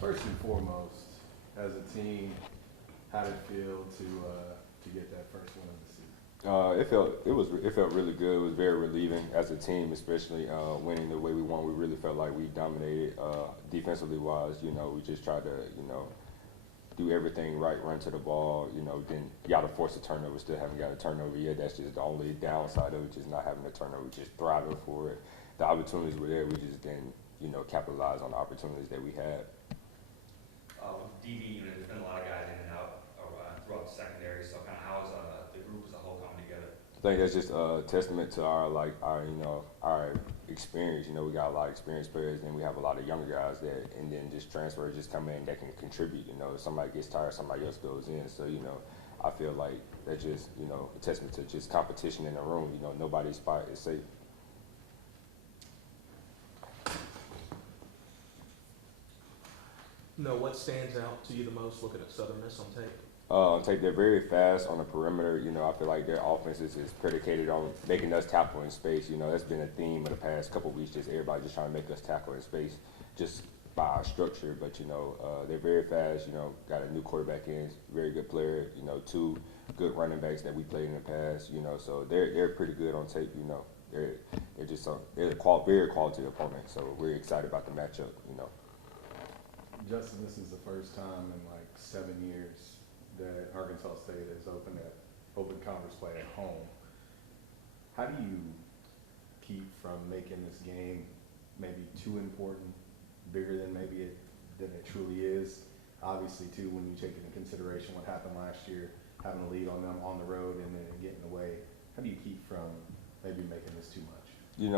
First and foremost, as a team, how did it feel to get that first win of the season? It felt really good. It was very relieving as a team, especially winning the way we won. We really felt like we dominated defensively wise. We just tried to do everything right, run to the ball. Then got to force a turnover. Still haven't got a turnover yet. That's just the only downside of it, just not having a turnover. We just thriving for it. The opportunities were there. We just didn't capitalize on the opportunities that we had. With DB unit, there's been a lot of guys in and out throughout the secondary. So kind of how is the group as a whole coming together? I think that's just a testament to our experience. We got a lot of experienced players, and we have a lot of younger guys and then just transfers just come in that can contribute. If somebody gets tired, somebody else goes in. So I feel like that's just a testament to just competition in the room. Nobody's spot is safe. What stands out to you the most looking at Southern Miss on tape? On tape, they're very fast on the perimeter. I feel like their offense is predicated on making us tackle in space. That's been a theme of the past couple of weeks. Just everybody just trying to make us tackle in space, just by our structure. But they're very fast. Got a new quarterback in, very good player. Two good running backs that we played in the past. So they're pretty good on tape. They're just they're a very quality opponent. So we're excited about the matchup. Justin, this is the first time in like 7 years that Arkansas State has open conference play at home. How do you keep from making this game maybe too important, bigger than than it truly is? Obviously, too, when you take into consideration what happened last year, having a lead on them on the road and then getting away, how do you keep from maybe making this too much? You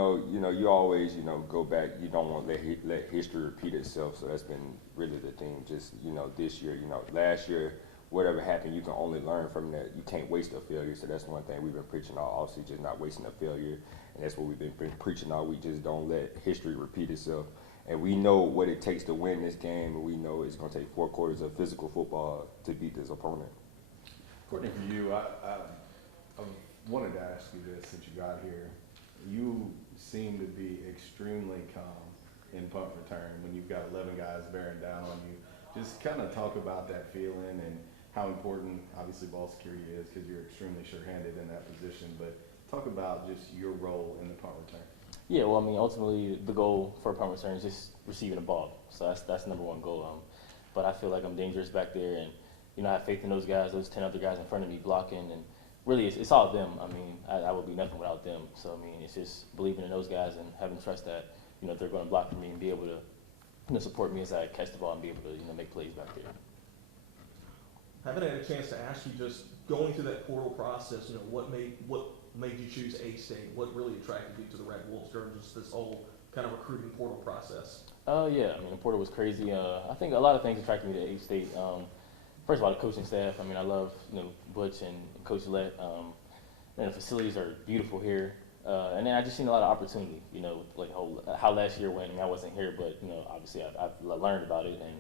always, go back. You don't want to let history repeat itself. So that's been really the thing. Just, this year, last year, whatever happened, you can only learn from that. You can't waste a failure. So that's one thing we've been preaching all offseason, just not wasting a failure. And that's what we've been preaching all. We just don't let history repeat itself. And we know what it takes to win this game, and we know it's going to take 4 quarters of physical football to beat this opponent. Courtney, for you, I wanted to ask you this since you got here. You seem to be extremely calm in punt return when you've got 11 guys bearing down on you. Just kind of talk about that feeling and how important, obviously, ball security is because you're extremely sure-handed in that position. But talk about just your role in the punt return. Yeah, well, ultimately, the goal for a punt return is just receiving the ball. So that's number one goal. But I feel like I'm dangerous back there, and I have faith in those guys, those 10 other guys in front of me blocking, and really, it's all them. I would be nothing without them. So, it's just believing in those guys and having trust that, they're going to block for me and be able to, support me as I catch the ball and be able to, make plays back there. Haven't had a chance to ask you, just going through that portal process, what made you choose A-State? What really attracted you to the Red Wolves during just this whole kind of recruiting portal process? Yeah, the portal was crazy. I think a lot of things attracted me to A-State. First of all, the coaching staff. I love Butch and Coach Lett. The facilities are beautiful here, and then I just seen a lot of opportunity. Like how last year went. I wasn't here, but obviously I've learned about it, and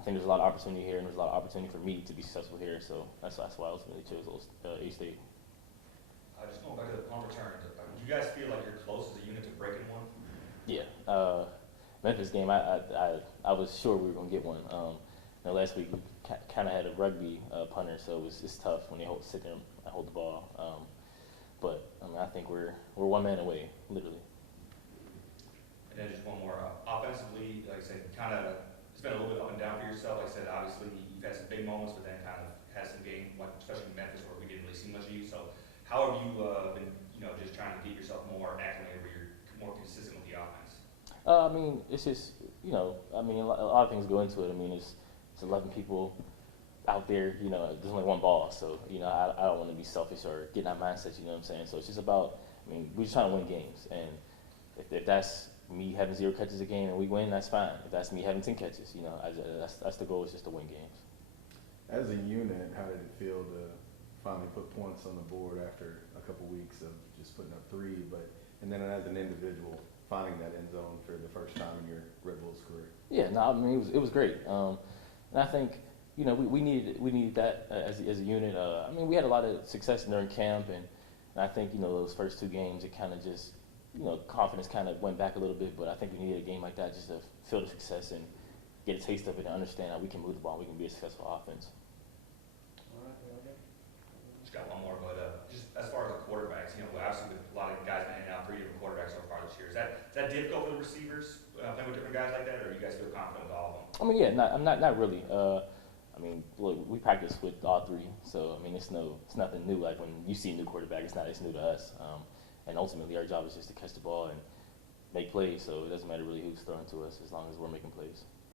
I think there's a lot of opportunity here, and there's a lot of opportunity for me to be successful here. So that's why I ultimately chose A-State. Just going back to the punt return, do you guys feel like you're close as a unit to breaking one? Yeah, Memphis game. I was sure we were gonna get one. Last week we kind of had a rugby punter, so it's tough when they sit there and hold the ball. But I think we're 1 man away, literally. And then just one more. Offensively, like I said, it's been a little bit up and down for yourself. Like I said, obviously you've had some big moments, but then kind of had some games, like especially in Memphis, where we didn't really see much of you. So how have you been, just trying to get yourself more acclimated, where you're more consistent with the offense? It's just, a lot of things go into it. It's 11 people out there, there's only one ball. So, I don't want to be selfish or get in that mindset, you know what I'm saying? So it's just about, we're just trying to win games. And if that's me having 0 catches a game and we win, that's fine. If that's me having 10 catches, that's the goal, is just to win games. As a unit, how did it feel to finally put points on the board after a couple weeks of just putting up 3, and then as an individual, finding that end zone for the first time in your Red Bulls career? Yeah, it was great. And I think, we needed that as a unit. We had a lot of success during camp, and I think, those first 2 games, it kind of just, confidence kind of went back a little bit, but I think we needed a game like that just to feel the success and get a taste of it and understand how we can move the ball, and we can be a successful offense. Just got one more, but just as far as the quarterbacks, you know, obviously with a lot of guys been in and out, 3 different quarterbacks so far this year. Is that difficult for the receivers playing with different guys like that, or you guys feel confident with all of them? I mean, yeah, not really. I mean, look, we practice with all 3, so I mean, it's nothing new. Like when you see a new quarterback, it's new to us. And ultimately, our job is just to catch the ball and make plays. So it doesn't matter really who's throwing to us as long as we're making plays.